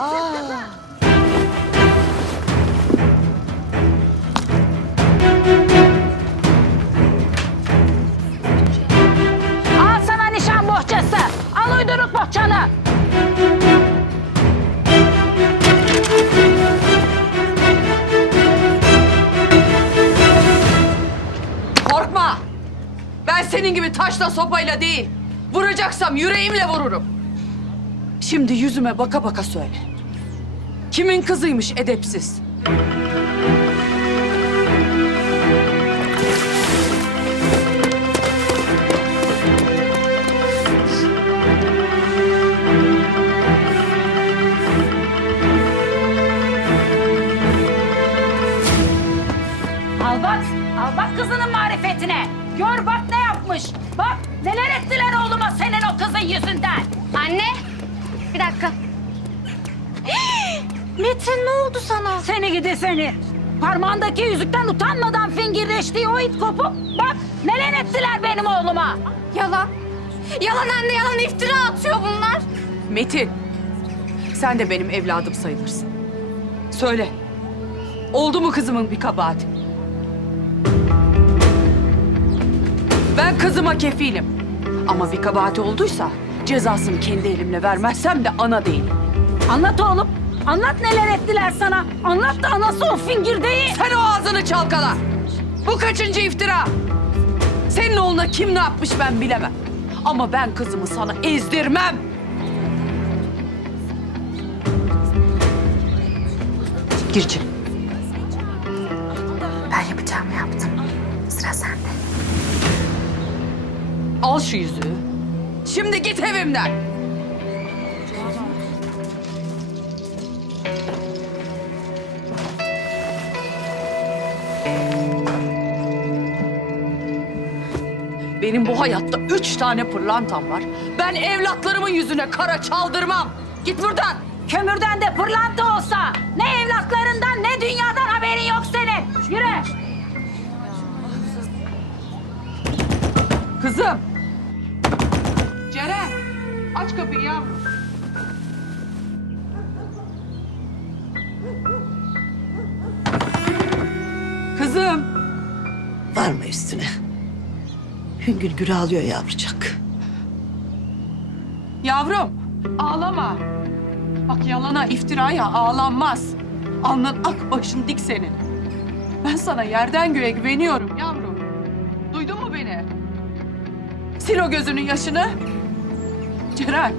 Al sana nişan bohçası. Al uyduruk bohçanı. Korkma. Ben senin gibi taşla sopayla değil. Vuracaksam yüreğimle vururum. Şimdi yüzüme baka baka söyle. Kimin kızıymış edepsiz? Al bak, al bak kızının marifetine. Gör bak ne yapmış. Bak neler ettiler oğluma senin o kızın yüzünden. Anne, bir dakika. Metin ne oldu sana? Seni gidi seni. Parmağındaki yüzükten utanmadan fingirdeştiği o it kopup bak neler ettiler benim oğluma. Yalan. Yalan anne yalan iftira atıyor bunlar. Metin, sen de benim evladım sayılırsın. Söyle, oldu mu kızımın bir kabahati? Ben kızıma kefilim. Ama bir kabahati olduysa cezasını kendi elimle vermezsem de ana değilim. Anlat oğlum. Anlat neler ettiler sana. Anlat da anası o fingirdeyi. Sen o ağzını çalkala. Bu kaçıncı iftira? Senin oğluna kim ne yapmış ben bilemem. Ama ben kızımı sana ezdirmem. Gir içeri. Ben yapacağımı yaptım. Sıra sende. Al şu yüzüğü. Şimdi git evimden. Benim bu hayatta üç tane pırlantam var. Ben evlatlarımın yüzüne kara çaldırmam. Git buradan. Kömürden de pırlanta olsa ne evlatlarından ne dünyadan haberin yok senin. Yürü. Kızım. Ceren. Aç kapıyı yavrum. Kızım. Varma üstüne. Hüngür gür ağlıyor yavrucak. Yavrum. Ağlama. Bak yalana, iftiraya ağlanmaz. Alnın ak başın dik senin. Ben sana yerden göğe güveniyorum yavrum. Duydun mu beni? Sil o gözünün yaşını. Ceren.